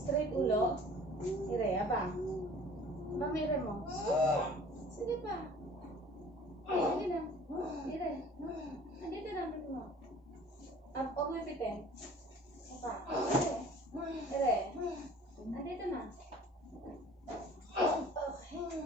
Straight ulo. Ire, apa? Mamire mo. Sige pa. Sige na. Ire. Andito na mo. Huwag mo ipitin. Apa? Ire. Andito na. Sige.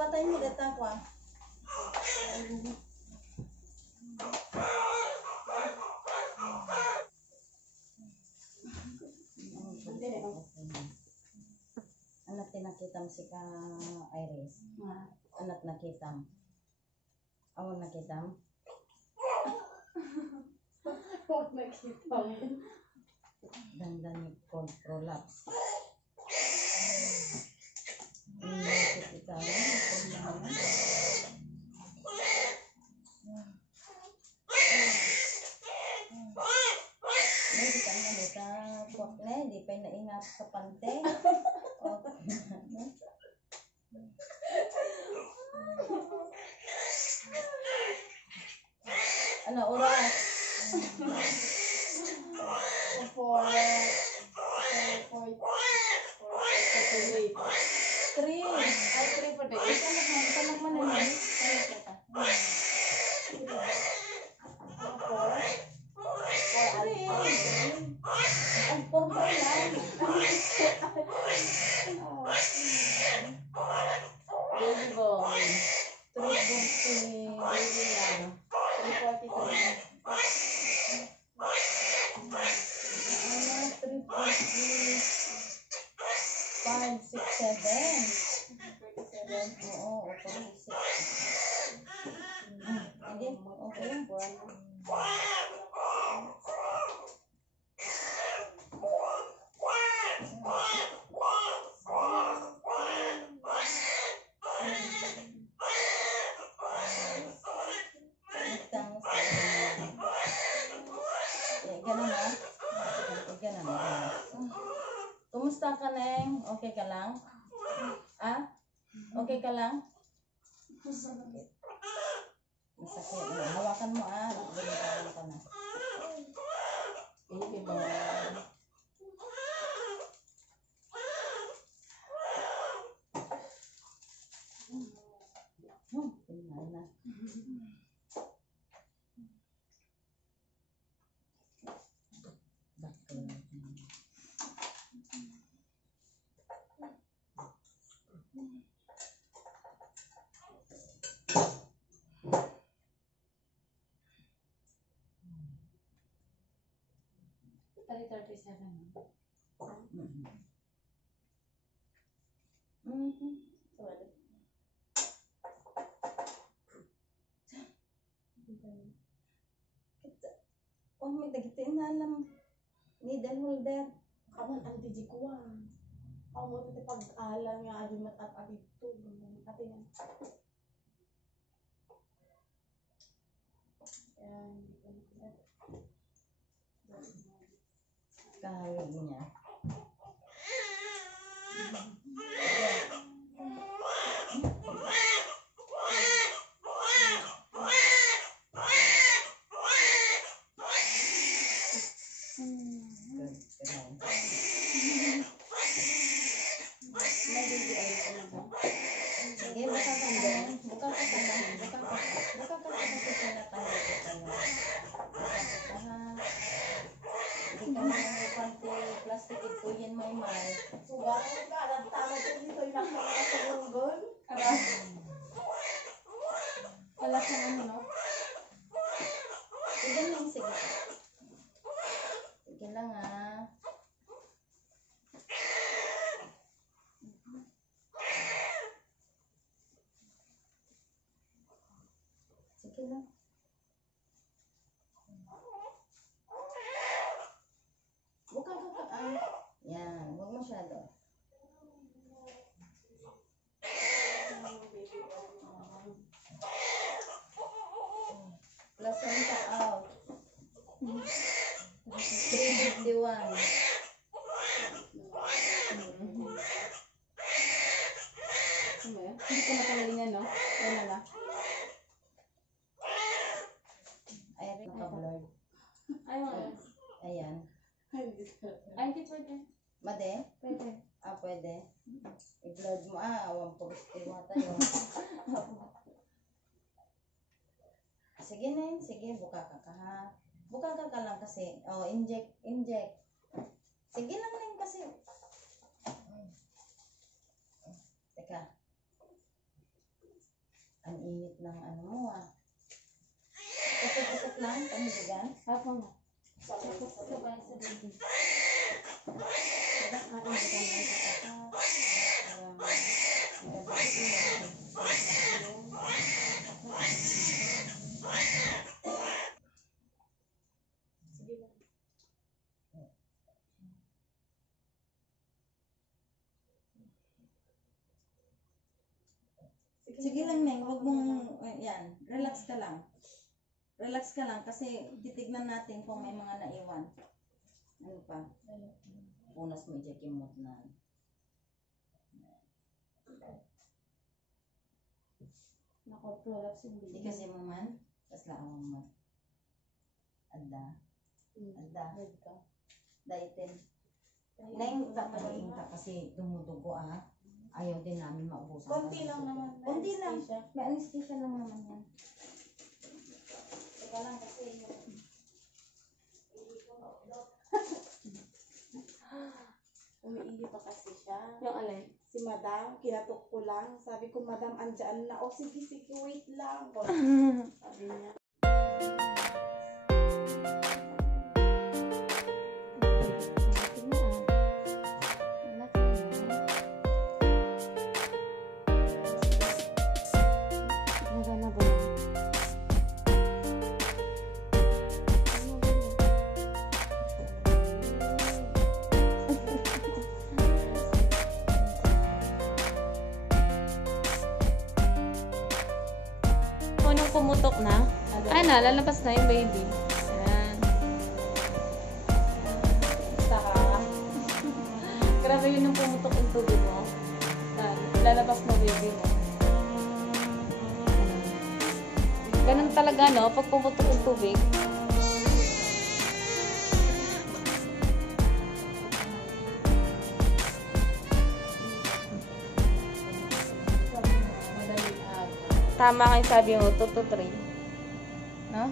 Patay mo data ko ah. Anak tinakitam si ka Iris. Anak nakitam. Awon nakitam. Huwag nakitam. Dandan ni cold prolapse. Kita di pa naingat sa pante. Ano oras? 3. Ay, 3 pa din. Tanong man na yun. Ang porta lang. Baby boy. 340. Baby lang. 343. 5, 6, 7. Oo, 46. Hindi, okay. Kumusta ka, Neng? Okay ka lang? Ah? Okay ka lang? Masakit. Hawakan mo ah. Ganyan ka na. Baby boy. Tingnan na. Tali 37. Sorry. Oh, may dagitin na alam. Needle holder. Kaman ang dijikuan. Ako mo ito pag-alam nga adi matat ito. Ate yan. Ayan. Kahawig niya. Imay. Sugat ka, nagtama ko dito yung nakakasagunggon. Wala siyang ano, no? Sige lang, sige. Sige lang ah. Sige lang. Buka ka ka. Yan, huwag masyado. Placenta out. 351. Ano ba yun? Hindi ko natanggalin yan, no? Yan na lang. Ay, naka-blurred. Ay, wala. Ayan. Ay, hindi pwede. Made? Pwede. Ah, pwede. I-blurred mo. Ah, awang positive mo tayo. Sige na yun. Sige, buka ka ka ha. Buka ka ka lang kasi. Oh, inject. Sige lang na yun kasi. Teka. Ang init ng ano mo ah. Usap lang. Panibigan. Hapo nga. Tapos sabay sa baby. Sige lang. Sige lang, Neng. Huwag mong, yan. Relax ka lang. Relax ka lang kasi titignan natin kung may mga naiwan. Ano pa? Punas mo i-check yung mood na. Nako-prolapse yung Di baby. kasi mo man. Tapos laawang mo. Anda. Daitin. Neng, tatagain ka kasi dumudugo ah. Ayaw din namin maubusan. Konti lang naman. Konti lang. Anesthesia. May anesthesia lang naman yan. Teka lang kasi umiihi pa kasi siya. Yung alay. Si madam, kinatok ko lang. Sabi ko, madam, andyan na. O, sige, wait lang. Sabi niya. Nung pumutok na, ay na, lalabas na yung baby. Ayan. Saka, grabe yun nung pumutok yung tubig mo. Ayan, lalabas na baby mo. Ganun talaga, no? Pag pumutok yung tubig. Tama kayo sabi mo, 2 to 3. No?